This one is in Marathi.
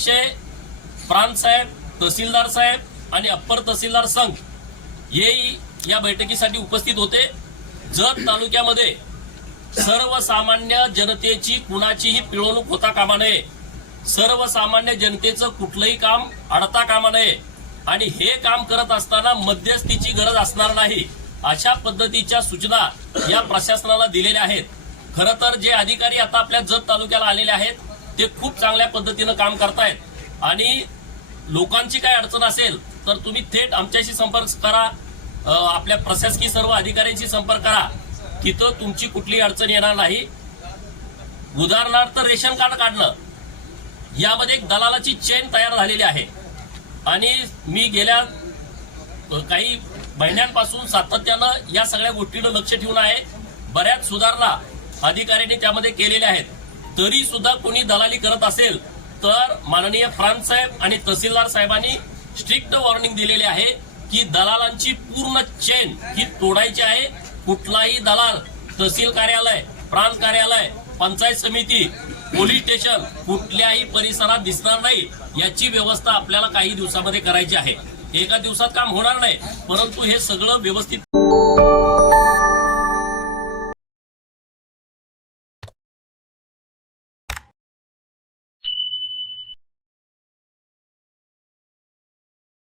विषय प्रांत साहेब तहसीलदार साहेब आणि अप्पर तहसीलदार संघ हेही या बैठकीसाठी उपस्थित होते. जत तालुक्यामध्ये सर्वसामान्य जनतेची कुणाचीही पिळवणूक होता कामा नये सर्वसामान्य जनतेचं कुठलंही काम अडता कामा नये आणि हे काम करत असताना मध्यस्थीची गरज असणार नाही अशा पद्धतीच्या सूचना या प्रशासनाला दिलेल्या आहेत. खरं तर जे अधिकारी आता आपल्या जत तालुक्याला आलेले आहेत ते खूप चांगल्या पद्धतीनं काम करतायत. आणि लोकांची काय अडचण असेल तर तुम्ही थेट आमच्याशी संपर्क करा. आपल्या प्रशासकीय सर्व अधिकाऱ्यांशी संपर्क करा. तिथं तुमची कुठली अडचण येणार नाही. उदाहरणार्थ रेशन कार्ड काढणं. यामध्ये एक दलालाची चेन तयार झालेली आहे. आणि मी गेल्या काही महिन्यांपासून सातत्यानं या सगळ्या गोष्टीनं लक्ष ठेवून आहे. बऱ्याच सुधारणा अधिकाऱ्यांनी त्यामध्ये केलेल्या आहेत. तरी सुद्धा कोणी दलाली करत असेल तर माननीय फ्रान्स साहेब आणि तहसीलदार साहेबांनी स्ट्रिक्ट वॉर्निंग दिलेली आहे की दलालांची पूर्ण चेन ही तोडायची आहे. कुठलाही दलाल तहसील कार्यालय प्रांत कार्यालय पंचायत समिती पोलीस स्टेशन कुठल्याही परिसरात दिसणार नाही याची व्यवस्था आपल्याला काही दिवसामध्ये करायची आहे. एका दिवसात काम होणार नाही परंतु हे सगळं व्यवस्थित